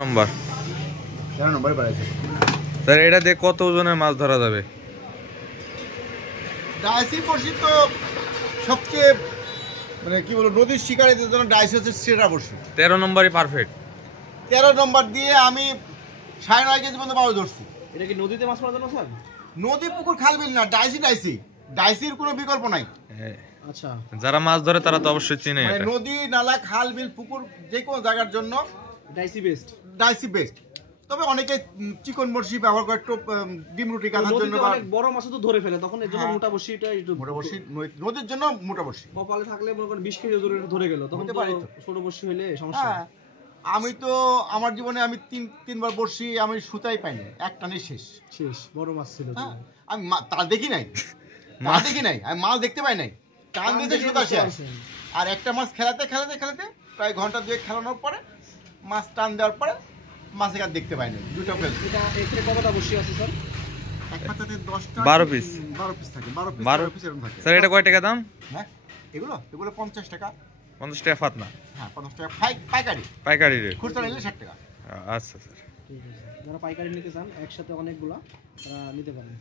নম্বর 13 নম্বরে বাড়াইছে স্যার, এটা দিয়ে কত ওজনের মাছ ধরা যাবে? ডাইসি বড়শি তো সবচেয়ে মানে কি বলবো, নদীর শিকারীদের জন্য ডাইসি হচ্ছে সেরা বড়শি। 13 নম্বরই পারফেক্ট। 13 নম্বর দিয়ে আমি 9.5 কেজি পর্যন্ত মাছ ধরছি। এটা কি নদীতে মাছ মারার জন্য স্যার? নদী পুকুর খাল বিল না, ডাইসি ডাইসির কোনো বিকল্প নাই। আচ্ছা, যারা মাছ ধরে তারা তো অবশ্যই চিনে মানে এটা। নদী নালা খাল বিল পুকুর যে কোনো জায়গার জন্য ডাইসি বেস্ট। Dicey best. তবে অনেকে চিকন বড়শি ব্যবহার করে একটু ডিম রুটি কাটার জন্য, নদীতে অনেক বড় মাছ তো ধরে ফেলে, তখন এর জন্য হ্যাঁ। মোটা বড়শিটা একটু মোটা বড়শি নদীর জন্য মোটা বড়শি। কপালে থাকলে মনে করেন 20 কেজি ওজনের ধরে গেল, তখন হতে তো পারে তো। ছোট বড়শি হলে সমস্যা। হ্যাঁ, আমি তো আমার জীবনে আমি তিনবার বড়শি আমি সুতাই পাইনি, এক টানে শেষ। শেষ বড় মাছ ছিল তো। হ্যাঁ, আমি তার দেখি নাই, আমি মাছ দেখতে পাই নাই, টান দিতে সুতা শেষ। আর একটা মাছ খেলাতে প্রায় ঘন্টা দুয়েক খেলানোর পরে মাছ টান দেওয়ার পরে মাছের আর দেখতে পাই নাই, দুটো ফেল। এটা এখানে কতটা বড়শি আছে স্যার? এক পাতাতে 10টা 12 পিস 12 পিস থাকে, 12 পিস এরকম থাকে। স্যার, এটা কয় টাকা দাম? হ্যাঁ, এগুলো 50 টাকা। 50 টাকা ফাতনা, হ্যাঁ, 50 টাকা পাইকারি। পাইকারি রেট। খুচরা নিলে 60 টাকা। আচ্ছা স্যার। ঠিক আছে, যারা পাইকারি নিতে চান একসাথে অনেকগুলা তারা নিতে পারেন।